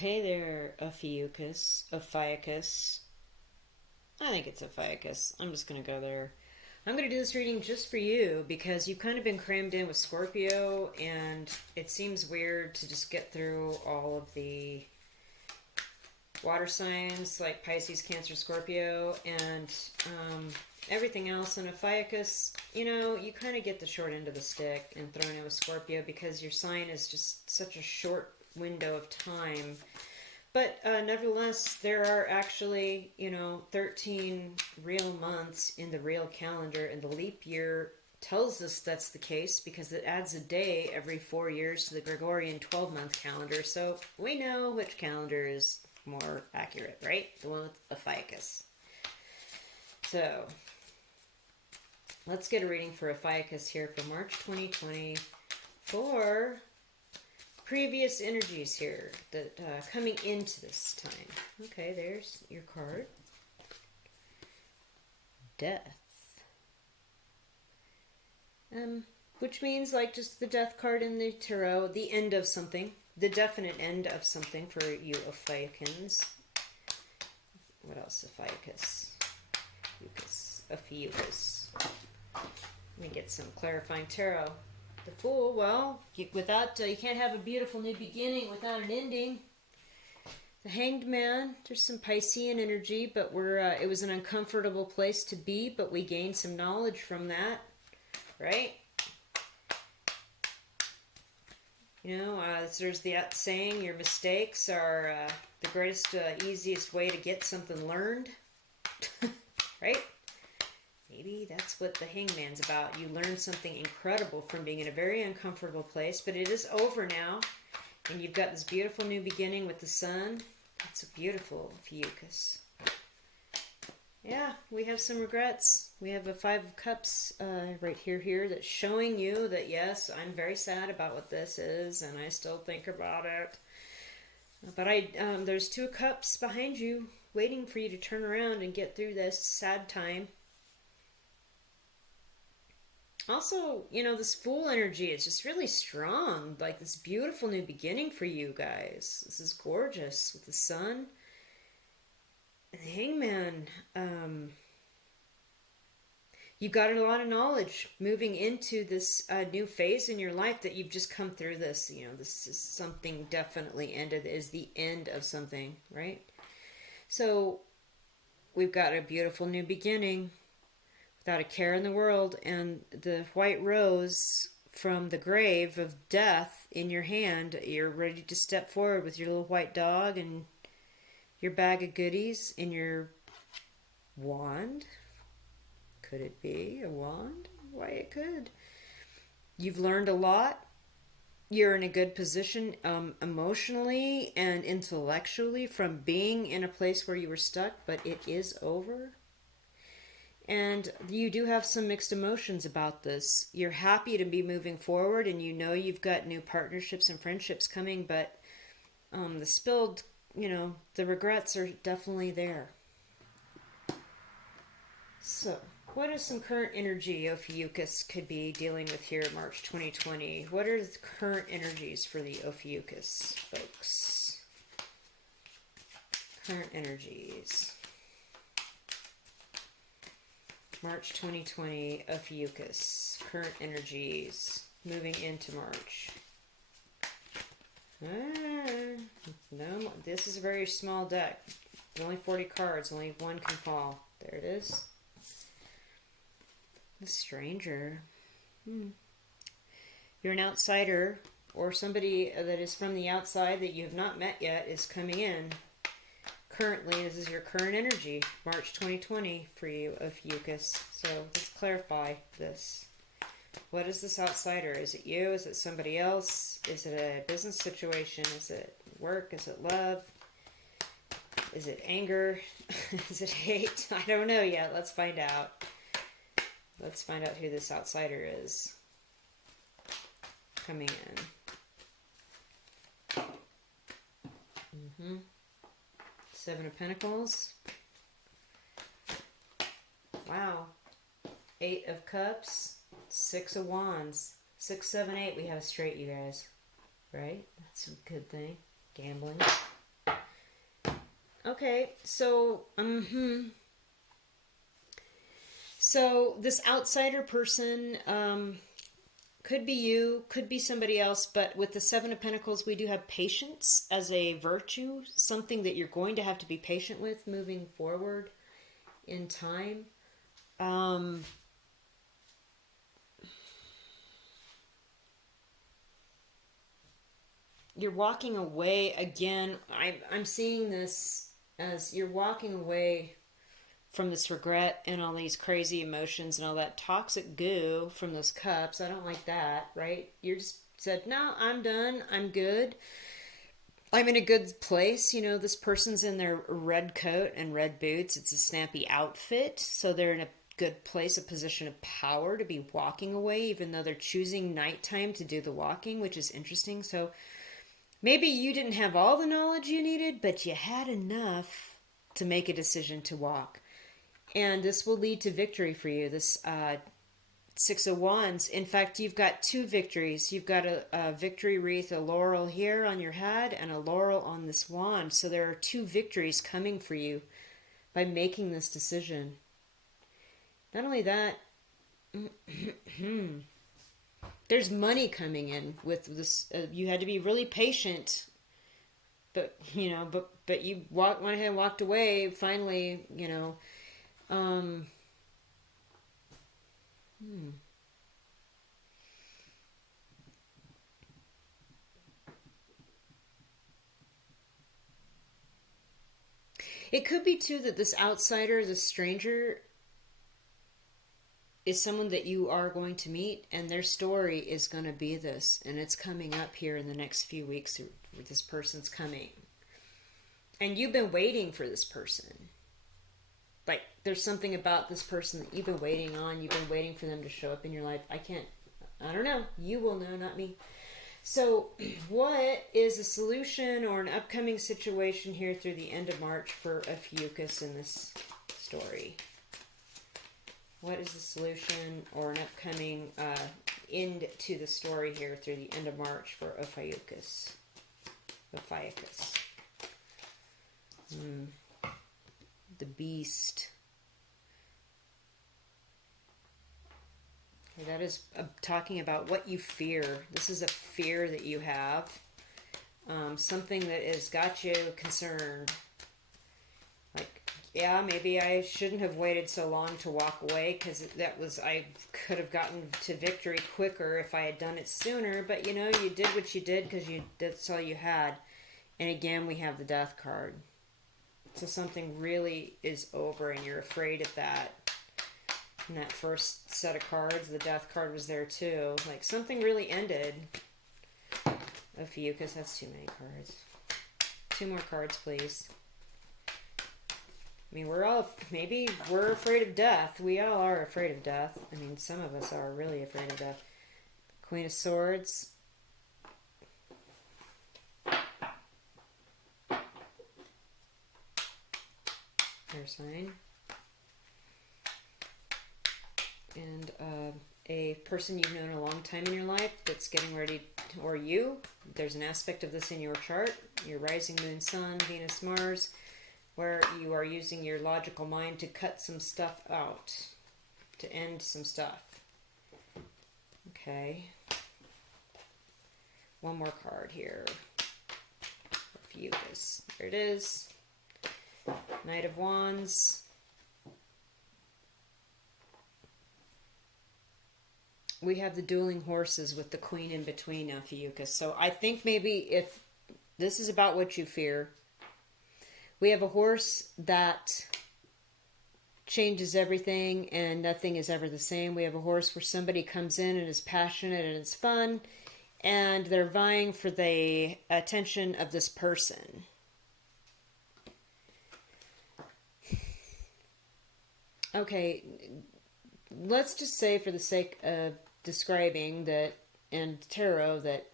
Hey there, Ophiuchus. Ophiuchus. I think it's Ophiuchus. I'm just going to go there. I'm going to do this reading just for you because you've kind of been crammed in with Scorpio, and it seems weird to just get through all of the water signs like Pisces, Cancer, Scorpio, and everything else. And Ophiuchus, you kind of get the short end of the stick and thrown in with Scorpio because your sign is just such a short window of time. But nevertheless, there are actually, 13 real months in the real calendar, and the leap year tells us that's the case because it adds a day every 4 years to the Gregorian 12-month calendar. So we know which calendar is more accurate, right? The one with Ophiuchus. So let's get a reading for Ophiuchus here for March 2020 for previous energies here that coming into this time. Okay, there's your card. Death. Which means like just the death card in the tarot, the end of something, the definite end of something for you Ophiuchans. What else? Ophiuchus. Ophiuchus. Let me get some clarifying tarot. The Fool, well, you can't have a beautiful new beginning without an ending. The Hanged Man, there's some Piscean energy, but it was an uncomfortable place to be, but we gained some knowledge from that, right? There's the saying, your mistakes are the greatest, easiest way to get something learned, right? Maybe that's what the Hangman's about. You learn something incredible from being in a very uncomfortable place, but it is over now, and you've got this beautiful new beginning with the sun. That's a beautiful Ophiuchus. Yeah, we have some regrets. We have a Five of Cups right here that's showing you that, yes, I'm very sad about what this is, and I still think about it. But there's Two Cups behind you, waiting for you to turn around and get through this sad time. Also, this Fool energy is just really strong. Like this beautiful new beginning for you guys. This is gorgeous with the sun. And the Hangman, you've got a lot of knowledge moving into this new phase in your life that you've just come through this. This is something definitely ended, is the end of something, right? So we've got a beautiful new beginning without a care in the world, and the white rose from the grave of death in your hand. You're ready to step forward with your little white dog and your bag of goodies and your wand. Could it be a wand? Why, it could. You've learned a lot. You're in a good position emotionally and intellectually from being in a place where you were stuck, but it is over. And you do have some mixed emotions about this. You're happy to be moving forward, and you've got new partnerships and friendships coming, but the regrets are definitely there. So, what is some current energy Ophiuchus could be dealing with here in March 2020? What are the current energies for the Ophiuchus folks? Current energies. March 2020, Ophiuchus. Current energies. Moving into March. No, this is a very small deck. Only 40 cards. Only one can fall. There it is. The Stranger. You're an outsider, or somebody that is from the outside that you have not met yet is coming in. Currently, this is your current energy, March 2020 for you, Ophiuchus. So let's clarify this. What is this outsider? Is it you? Is it somebody else? Is it a business situation? Is it work? Is it love? Is it anger? Is it hate? I don't know yet. Let's find out. Let's find out who this outsider is coming in. Seven of Pentacles. Wow. Eight of Cups. Six of Wands. 6, 7, 8. We have a straight, you guys. Right? That's a good thing. Gambling. Okay, so so this outsider person could be you, could be somebody else, but with the Seven of Pentacles, we do have patience as a virtue, something that you're going to have to be patient with moving forward in time. Um, you're walking away again. I'm seeing this as you're walking away from this regret and all these crazy emotions and all that toxic goo from those cups. I don't like that, right? You just said, no, I'm done. I'm good. I'm in a good place. You know, this person's in their red coat and red boots. It's a snappy outfit. So they're in a good place, a position of power to be walking away, even though they're choosing nighttime to do the walking, which is interesting. So maybe you didn't have all the knowledge you needed, but you had enough to make a decision to walk. And this will lead to victory for you. This Six of Wands. In fact, you've got two victories. You've got a victory wreath, a laurel here on your head, and a laurel on this wand. So there are two victories coming for you by making this decision. Not only that, there's money coming in with this. You had to be really patient, but you went ahead and walked away. Finally, Um, hmm. It could be too that this outsider, this stranger, is someone that you are going to meet, and their story is going to be this, and it's coming up here in the next few weeks. This person's coming, and you've been waiting for this person. Like there's something about this person that you've been waiting on. You've been waiting for them to show up in your life. I don't know. You will know, not me. So, what is a solution or an upcoming situation here through the end of March for Ophiuchus in this story? What is the solution or an upcoming end to the story here through the end of March for Ophiuchus? Ophiuchus. The beast. Okay, that is talking about what you fear. This is a fear that you have. Something that has got you concerned. Like, yeah, maybe I shouldn't have waited so long to walk away because I could have gotten to victory quicker if I had done it sooner. But you did what you did because that's all you had. And again, we have the death card. So something really is over and you're afraid of that. In that first set of cards, the death card was there too. Like something really ended. Ophiuchus, that's too many cards. Two more cards, please. I mean, maybe we're afraid of death. We all are afraid of death. I mean, some of us are really afraid of death. Queen of Swords. Air sign. And a person you've known a long time in your life that's getting ready, or you. There's an aspect of this in your chart. Your rising moon, sun, Venus, Mars, where you are using your logical mind to cut some stuff out, to end some stuff. Okay. One more card here. Ophiuchus. There it is. Knight of Wands. We have the dueling horses with the queen in between, Ophiuchus. So I think maybe if this is about what you fear, we have a horse that changes everything and nothing is ever the same. We have a horse where somebody comes in and is passionate and it's fun and they're vying for the attention of this person. Okay, let's just say for the sake of describing that and tarot that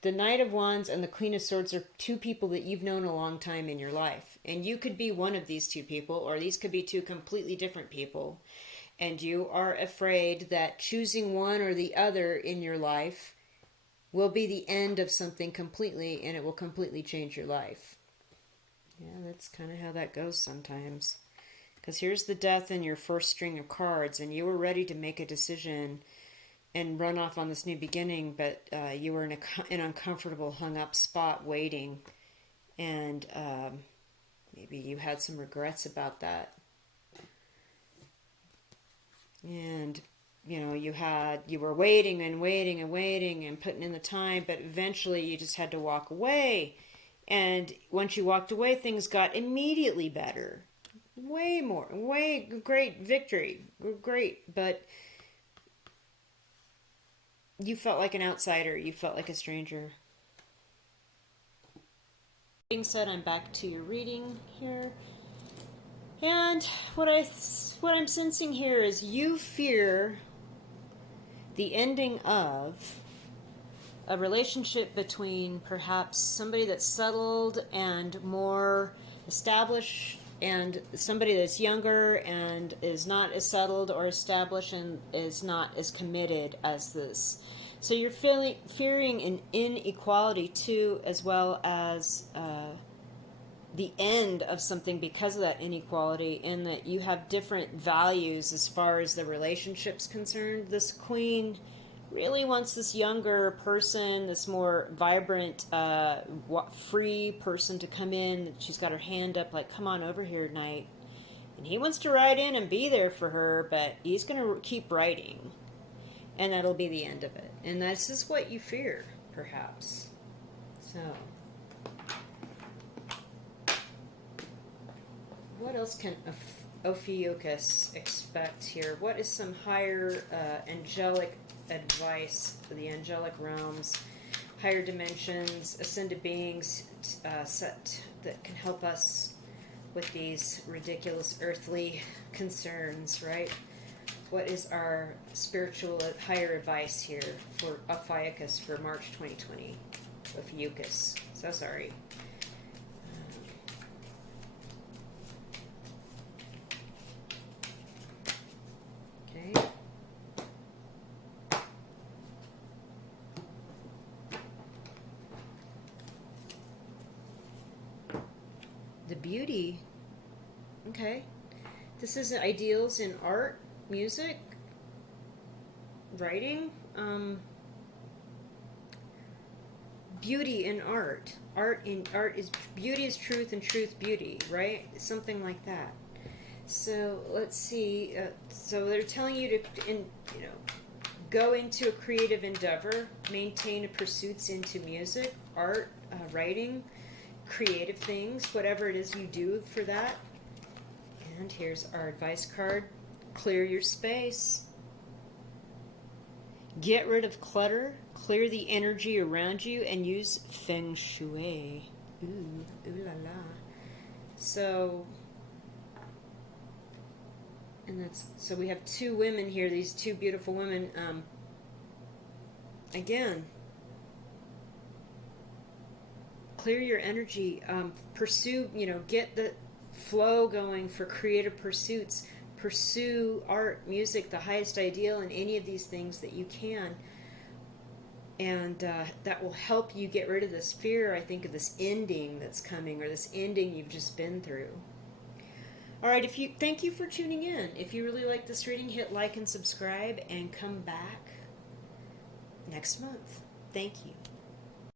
the Knight of Wands and the Queen of Swords are two people that you've known a long time in your life. And you could be one of these two people, or these could be two completely different people. And you are afraid that choosing one or the other in your life will be the end of something completely, and it will completely change your life. Yeah, that's kind of how that goes sometimes. Because here's the death in your first string of cards, and you were ready to make a decision and run off on this new beginning, but you were in an uncomfortable, hung up spot waiting, and maybe you had some regrets about that. And you were waiting and waiting and waiting and putting in the time, but eventually you just had to walk away. And once you walked away, things got immediately better. Way more, way great victory, great, but you felt like an outsider. You felt like a stranger. Being said, I'm back to your reading here, and what I'm sensing here is you fear the ending of a relationship between perhaps somebody that's settled and more established and somebody that's younger and is not as settled or established and is not as committed as this. So you're fearing an inequality too, as well as the end of something because of that inequality, in that you have different values as far as the relationship's concerned. This queen really wants this younger person, this more vibrant, free person to come in. She's got her hand up like, come on over here tonight. And he wants to ride in and be there for her, but he's going to keep writing. And that'll be the end of it. And this is what you fear, perhaps. So, what else can Ophiuchus expect here? What is some higher angelic advice for the angelic realms, higher dimensions, ascended beings set that can help us with these ridiculous earthly concerns, right? What is our spiritual higher advice here for Ophiuchus for March 2020? Ophiuchus. So sorry. Okay. The beauty. Okay. This is ideals in art, music, writing, beauty in art. Art is beauty is truth and truth beauty, right? Something like that. So let's see. So they're telling you to, go into a creative endeavor, maintain pursuits into music, art, writing, creative things, whatever it is you do for that. And here's our advice card. Clear your space. Get rid of clutter. Clear the energy around you and use feng shui. Ooh la la. So, so we have two women here, these two beautiful women. Again, clear your energy. Pursue, get the flow going for creative pursuits. Pursue art, music, the highest ideal in any of these things that you can. And that will help you get rid of this fear, I think, of this ending that's coming, or this ending you've just been through. All right, thank you for tuning in. If you really like this reading, hit like and subscribe and come back next month. Thank you.